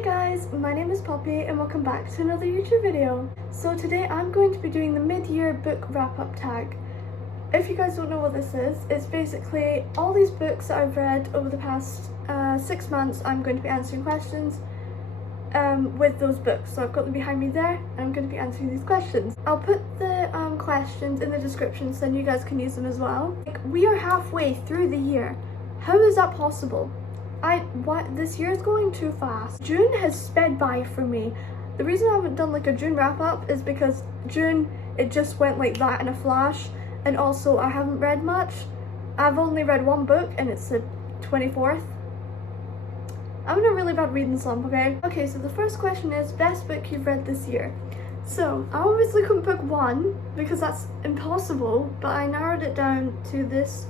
Hey guys, my name is Poppy and welcome back to another YouTube video. So today I'm going to be doing the mid-year book wrap-up tag. If you guys don't know what this is, it's basically all these books that I've read over the past 6 months. I'm going to be answering questions with those books. So I've got them behind me there and I'm going to be answering these questions. I'll put the questions in the description so then you guys can use them as well. We are halfway through the year. How is that possible? This year is going too fast. June has sped by for me. The reason I haven't done like a June wrap up is because June, it just went like that in a flash, and also I haven't read much. I've only read one book and it's the 24th. I'm in a really bad reading slump, okay? Okay, so the first question is best book you've read this year. So I obviously couldn't pick one because that's impossible, but I narrowed it down to this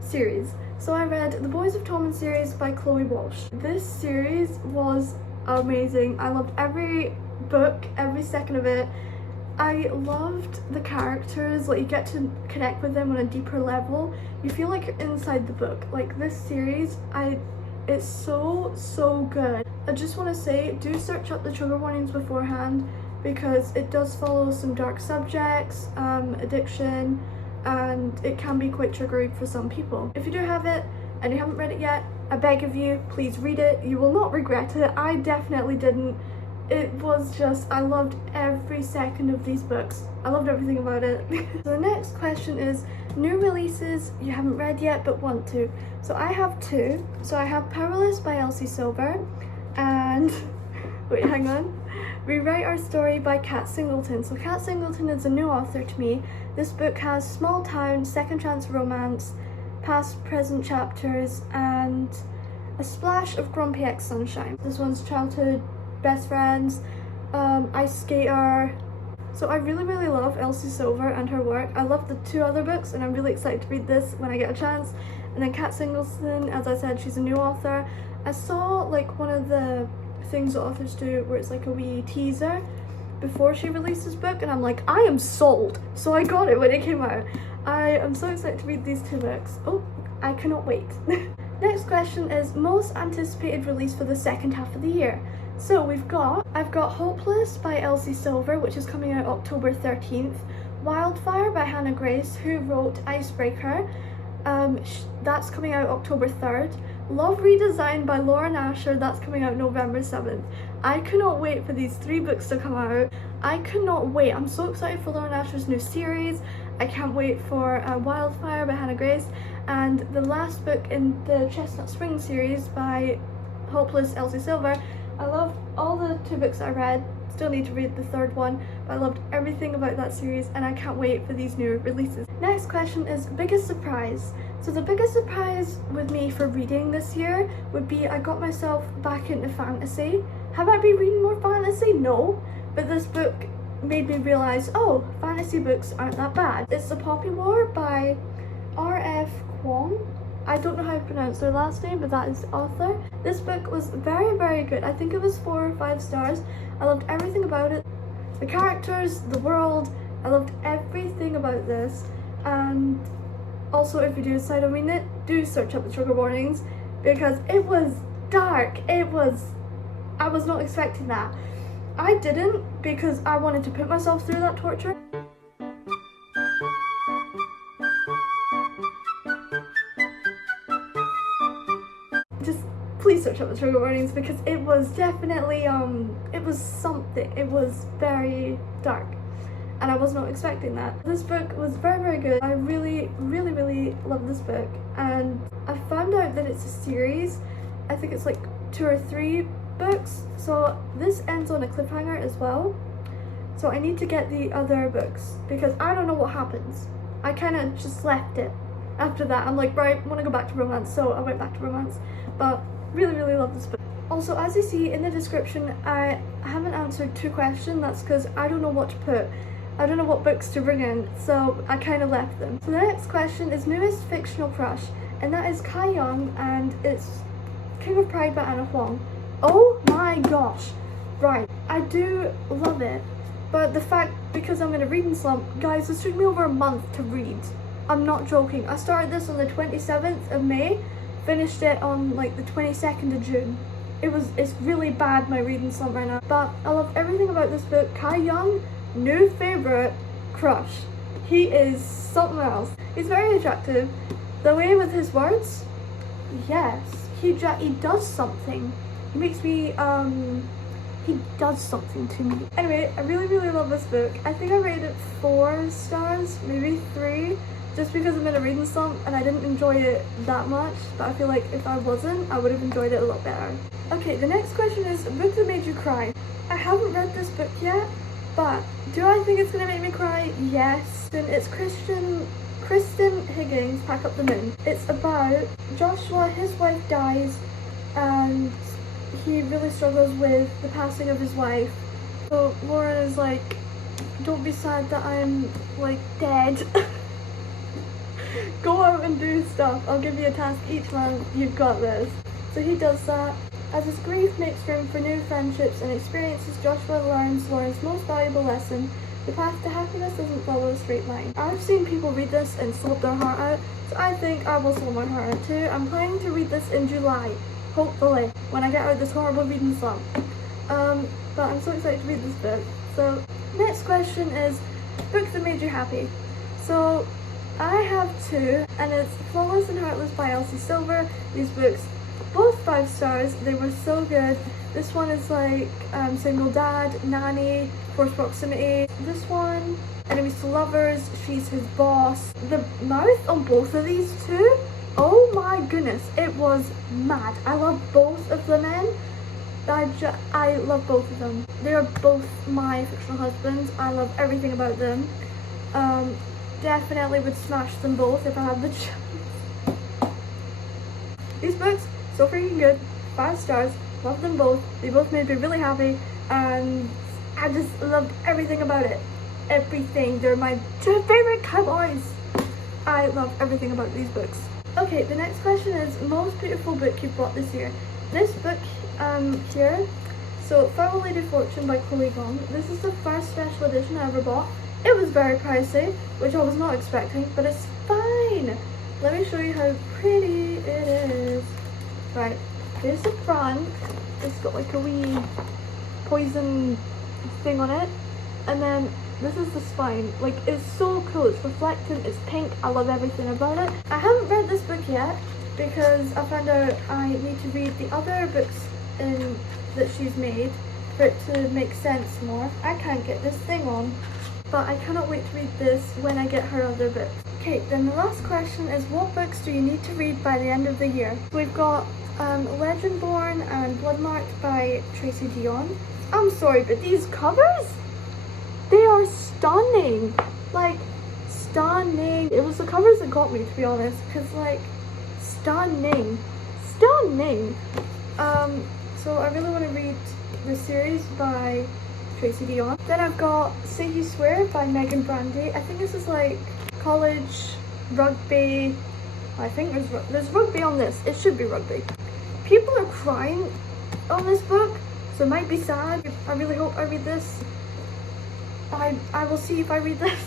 series. So I read The Boys of Torment series by Chloe Walsh. This series was amazing. I loved every book, every second of it. I loved the characters, like you get to connect with them on a deeper level. You feel like you're inside the book. Like this series, it's so good. I just want to say, do search up the trigger warnings beforehand because it does follow some dark subjects, addiction, and it can be quite triggering for some people. If you do have it and you haven't read it yet, I beg of you, please read it. You will not regret it. I definitely didn't. It was just, I loved every second of these books. I loved everything about it. So the next question is new releases you haven't read yet but want to. So I have two. So I have Powerless by Elsie Silver and wait, hang on. Rewrite Our Story by Kat Singleton. So Kat Singleton is a new author to me. This book has small town, second chance romance, past, present chapters, and a splash of grumpy ex-sunshine. This one's childhood best friends, ice skater. So I really love Elsie Silver and her work. I love the two other books and I'm really excited to read this when I get a chance. And then Kat Singleton, as I said, she's a new author. I saw like one of the things that authors do where it's like a wee teaser before she releases book and I'm like, I am sold. So I got it when it came out. I am so excited to read these two books. Oh, I cannot wait. Next question is most anticipated release for the second half of the year. So I've got Hopeless by Elsie Silver, which is coming out October 13th. Wildfire by Hannah Grace, who wrote Icebreaker. That's coming out October 3rd. Love Redesigned by Lauren Asher, that's coming out November 7th. I cannot wait for these three books to come out. I cannot wait. I'm so excited for Lauren Asher's new series. I can't wait for Wildfire by Hannah Grace. And the last book in the Chestnut Spring series by Hopeless Elsie Silver. I loved all the two books I read. Still need to read the third one, but I loved everything about that series and I can't wait for these new releases. Next question is biggest surprise. So the biggest surprise with me for reading this year would be I got myself back into fantasy. Have I been reading more fantasy? No, but this book made me realize, oh, fantasy books aren't that bad. It's The Poppy War by R.F. Kwong. I don't know how to pronounce their last name, but that is the author. This book was very good. I think it was 4 or 5 stars. I loved everything about it. The characters, the world, I loved everything about this. And also, if you do decide on reading it, do search up the trigger warnings because it was dark. I was not expecting that. I didn't because I wanted to put myself through that torture. Just please search up the trigger warnings because it was definitely it was something. It was very dark and I was not expecting that. This book was very good. I really love this book and I found out that it's a series. I think it's like 2 or 3 books, so this ends on a cliffhanger as well. So I need to get the other books because I don't know what happens. I kind of just left it after that. I'm like, right, I want to go back to romance, so I went back to romance. But really love this book. Also, as you see in the description, I haven't answered 2 questions. That's because I don't know what to put. I don't know what books to bring in, so I kind of left them. So the next question is newest fictional crush, and that is Kai Young, and it's King of Pride by Anna Huang. Oh my gosh, right, I do love it, but the fact, because I'm in a reading slump, guys, this took me over a month to read. I'm not joking. I started this on the 27th of May, finished it on like the 22nd of June. it's really bad, my reading slump right now. But I love everything about this book. Kai Young, new favorite, crush. He is something else. He's very attractive. The way with his words, yes, he does something. He makes me he does something to me. Anyway, I really love this book. I think I rated it 4 stars, maybe 3, just because I'm in a reading slump and I didn't enjoy it that much, but I feel like if I wasn't, I would have enjoyed it a lot better. Okay, the next question is a book that made you cry. I haven't read this book yet, but do I think it's gonna make me cry? Yes. And it's Kristen Higgins' Pack Up the Moon. It's about Joshua, his wife dies, and he really struggles with the passing of his wife. So Lauren is like, don't be sad that I'm like dead. Go out and do stuff. I'll give you a task each month. You've got this. So he does that. As his grief makes room for new friendships and experiences, Joshua learns Lauren's most valuable lesson: the path to happiness doesn't follow a straight line. I've seen people read this and sob their heart out, so I think I will sob my heart out too. I'm planning to read this in July, hopefully, when I get out of this horrible reading slump. But I'm so excited to read this book. So, next question is, book that made you happy. So, I have 2, and it's Flawless and Heartless by Elsie Silver. These books, both 5 stars, they were so good. This one is like Single Dad, Nanny, Forced Proximity. This one, Enemies to Lovers, She's His Boss. The mouth on both of these 2, oh my goodness, it was mad. I love both of the men. I love both of them. They are both my fictional husbands. I love everything about them. Definitely would smash them both if I had the chance. These books, so freaking good. 5 stars. Love them both. They both made me really happy, and I just loved everything about it. Everything. They're my 2 favorite cowboys. I love everything about these books. Okay, the next question is most beautiful book you've bought this year. This book here, so Farewell Lady Fortune by Chloe Gong. This is the first special edition I ever bought. It was very pricey, which I was not expecting, but it's fine. Let me show you how pretty it is. Right, here's the front. It's got like a wee poison thing on it, and then this is the spine. Like, it's so cool. It's reflecting, it's pink. I love everything about it. I haven't read this book yet because I found out I need to read the other books that she's made for it to make sense more. I can't get this thing on, but I cannot wait to read this when I get her other books. Okay, then the last question is, what books do you need to read by the end of the year? We've got Legendborn and Bloodmarked by Tracy Dion. I'm sorry, but these covers, they are stunning. Like, stunning. It was the covers that got me, to be honest, because like, stunning. So I really want to read the series by Tracy Dion. Then I've got Say You Swear by Megan Brandy. I think this is like college rugby. I think there's rugby on this. It should be rugby. People are crying on this book, so it might be sad. I really hope I read this. I will see if I read this.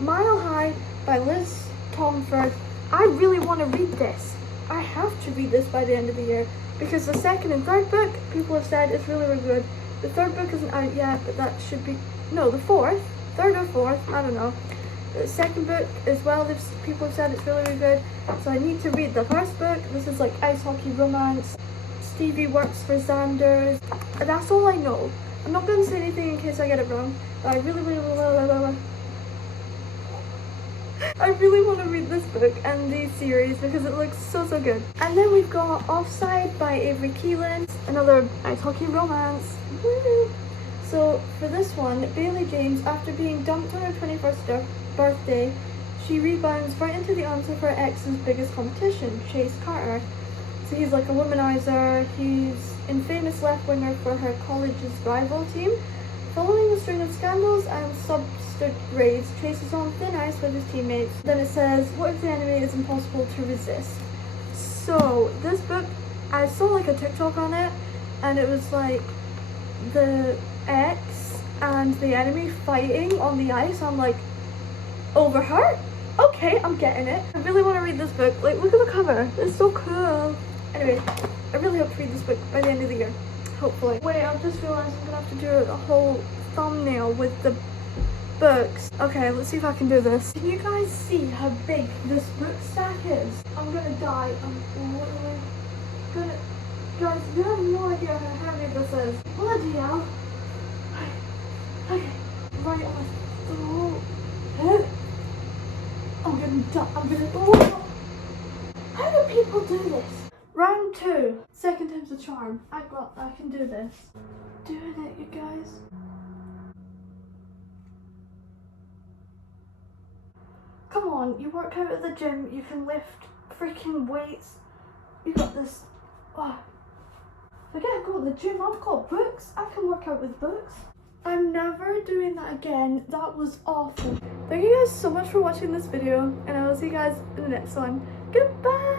Mile High by Liz Tomford. I really want to read this. I have to read this by the end of the year because the second and third book, people have said it's really good. The third book isn't out yet, but that should be, no, the fourth, third or fourth, I don't know. The second book as well, people have said it's really good. So I need to read the first book. This is like ice hockey romance. Stevie works for Xander's. That's all I know. I'm not going to say anything in case I get it wrong, but I really want to read this book and the series because it looks so good. And then we've got Offside by Avery Keelan, another ice hockey romance. Woo! So for this one, Bailey James, after being dumped on her 21st birthday, she rebounds right into the arms of her ex's biggest competition, Chase Carter. So he's like a womanizer. He's infamous left-winger for her college's rival team. Following a string of scandals and substance raids, Chase is on thin ice with his teammates. Then it says, what if the enemy is impossible to resist? So this book, I saw like a TikTok on it, and it was like the ex and the enemy fighting on the ice. I'm like, over her? Okay, I'm getting it. I really want to read this book. Like, look at the cover. It's so cool. Anyway, I really hope to read this book by the end of the year. Hopefully. Wait, I've just realised I'm gonna have to do a whole thumbnail with the books. Okay, let's see if I can do this. Can you guys see how big this book stack is? I'm gonna die. I'm literally gonna... Guys, you have no idea how heavy this is. Bloody hell. Okay, right on. Oh. I'm gonna die. I'm gonna... Oh. How do people do this? Round 2. Second time's a charm. I can do this. Doing it, you guys. Come on, you work out at the gym, you can lift freaking weights. You got this. Oh. Forget I go to the gym, I've got books. I can work out with books. I'm never doing that again. That was awful. Thank you guys so much for watching this video, and I will see you guys in the next one. Goodbye!